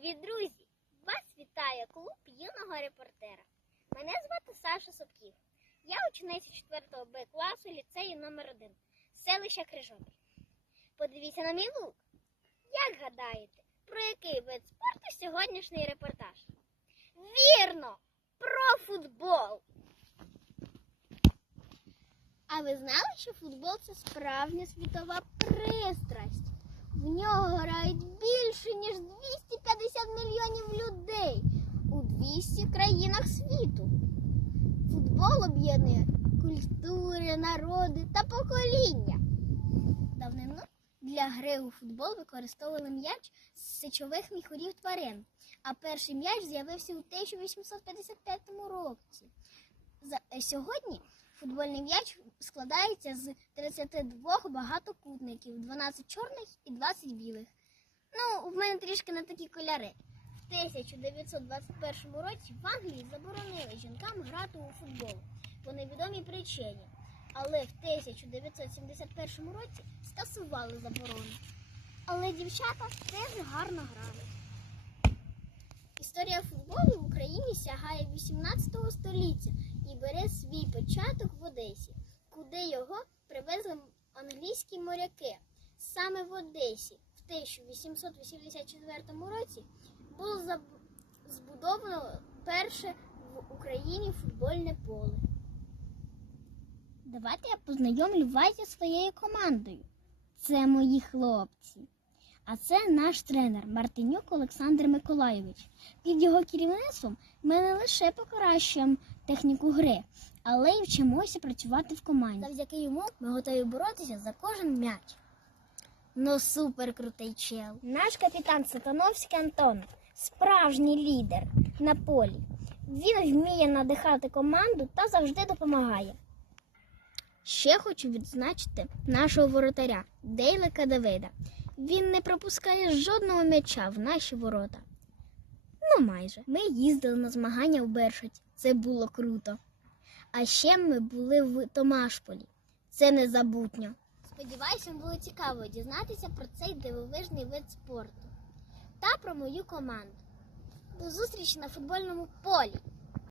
Привіт, друзі! Вас вітає клуб юного репортера. Мене звати Саша Собків. Я учениця 4 Б класу ліцею номер 1 селища Крижопіль. Подивіться на мій лук. Як гадаєте, про який вид спорту сьогоднішній репортаж? Вірно! Про футбол! А ви знали, що футбол це справжня світова пристрасть? В нього грають 200 країнах світу. Футбол об'єднує культури, народи та покоління. Давнину для гри у футбол використовували м'яч з сечових міхурів тварин, а перший м'яч з'явився у 1855 році. Е, Сьогодні футбольний м'яч складається з 32 багатокутників, 12 чорних і 20 білих. Ну, в мене трішки не такі кольори. В 1921 році в Англії заборонили жінкам грати у футбол по невідомій причині. Але в 1971 році скасували заборону. Але дівчата теж гарно грали. Історія футболу в Україні сягає 18 століття і бере свій початок в Одесі, куди його привезли англійські моряки. Саме в Одесі в 1884 році було збудовано перше в Україні футбольне поле. Давайте я познайомлю вас зі своєю командою. Це мої хлопці. А це наш тренер Мартинюк Олександр Миколайович. Під його керівництвом ми не лише покращуємо техніку гри, але й вчимося працювати в команді. Завдяки йому ми готові боротися за кожен м'яч. Ну, супер крутий чел. Наш капітан Сатановський Антон справжній лідер на полі. Він вміє надихати команду та завжди допомагає. Ще хочу відзначити нашого воротаря Дейлика Давида. Він не пропускає жодного м'яча в наші ворота. Ну, майже. Ми їздили на змагання в Бершоті. Це було круто. А ще ми були в Томашполі. Це незабутньо. Сподіваюся, було цікаво дізнатися про цей дивовижний вид спорту та про мою команду. До зустрічі на футбольному полі.